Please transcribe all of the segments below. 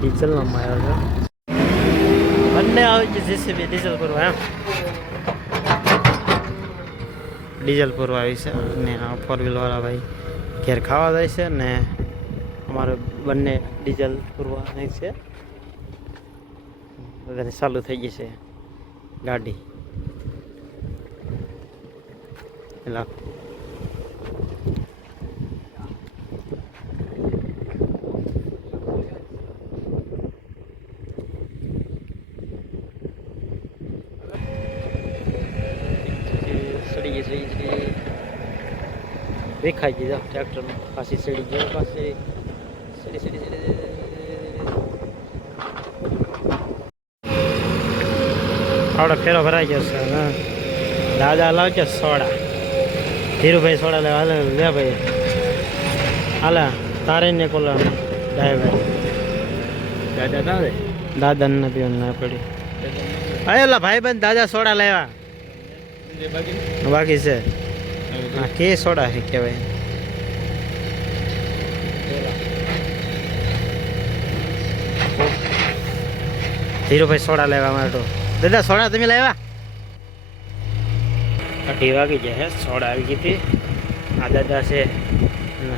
ડીઝલનો આવ્યો છે બંને આવી છે જેસીબી ડીઝલ પૂરવા એમ ડીઝલ પૂરવા આવી છે અને આ ફોર વ્હીલવાળા ભાઈ ઘેર ખાવા જાય છે ને અમારે બંને ડીઝલ પૂરવા નહીં છે બધાને ચાલુ થઈ ગઈ છે ગાડી પેલા સડી ગઈ દેખાઈ ગઈ ટ્રેક્ટરમાં પાછી સડી ગઈ પાછી સડી આવડો ફેરો ભરાઈ ગયો છે દાદા લાવજો સોડા ધીરુભાઈ સોડા લેવા હાલે લે ભાઈ હાલા તારે ને કોલા ડ્રાઈવર દાદા ને પીવાનું ના પડી અલા ભાઈ બંધ દાદા સોડા લેવા બાકી છે હા કે સોડા છે કહેવાય ધીરુભાઈ સોડા લેવા માટે દાદા સોડા તમે લાવ્યા 8 વાગી જાય સોડા આવી ગઈ હતી આ દાદા છે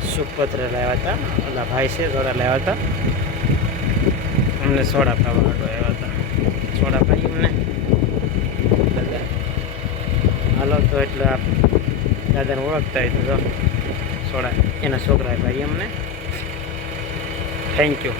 સુપત્ર લાવ્યા હતા ઓલા ભાઈ છે સોડા લાવ્યા હતા અમને સોડા પીવા માટે આવ્યા હતા સોડા પાઈ અમને દાદા હાલો તો એટલે દાદાને ઓળખતા હોય તો સોડા એના છોકરા ભાઈ અમને થેન્ક યુ